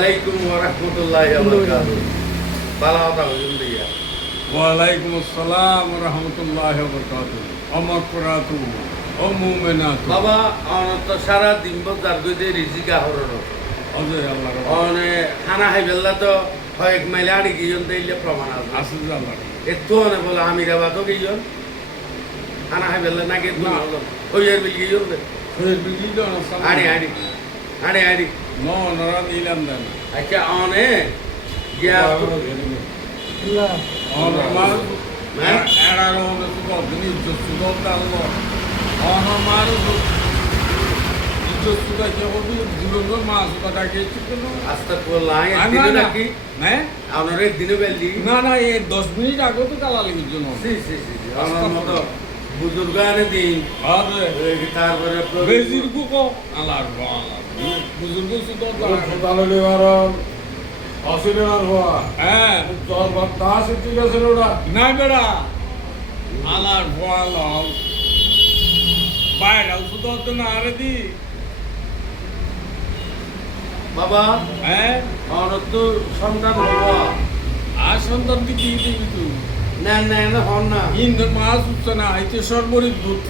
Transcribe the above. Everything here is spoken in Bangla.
আলাইকুম ওয়া রাহমাতুল্লাহি ওয়া বারাকাতুহু ভালো কথা হুজুর দিয়া ওয়ালাইকুম আসসালাম রহমতুল্লাহ বরকাত অমর করাতু ও মুমেনাতু বাবা অনত সারা দিন বজার গইতে রিজিকা হরণ অজয় আল্লাহ অনে খানা খাই বেলা তো কয়েক মাইলে আনি গিয়ে দিলে প্রমাণ আছে। আল্লাহ একটু অনে বলে খানা খাই বেলা বিল আনি ন নরা নিলাম দেন আচ্ছা অনে গিয়া অনর হ্যাঁ? এরা রহমে তো দিন দাল্লো অনর মার ইজ্জত সুদা কে হবি জীবন মা সুদা ডাকে চিকেন আস্তে করলাম একদিনও নাকি হ্যাঁ আমার একদিনও বেলদি না না এই দশ মিনিট আগে তো কালা লিখির জন্য সি সি সি। আমার মতো বুজুর্গ আনে দিন আরে তারপরে বেজির কুকো আলার বালা বুজুর্গ সুতো হ্যাঁ? না বেড়া আলার বাল বাইরে সুতো তো না আরে দি বাবা হ্যাঁ তো সন্তান হব আর সন্তান কি দিয়ে দিবি তুই? না না না হন না। ইন্দ্র মাছ উঠছে না দুধ।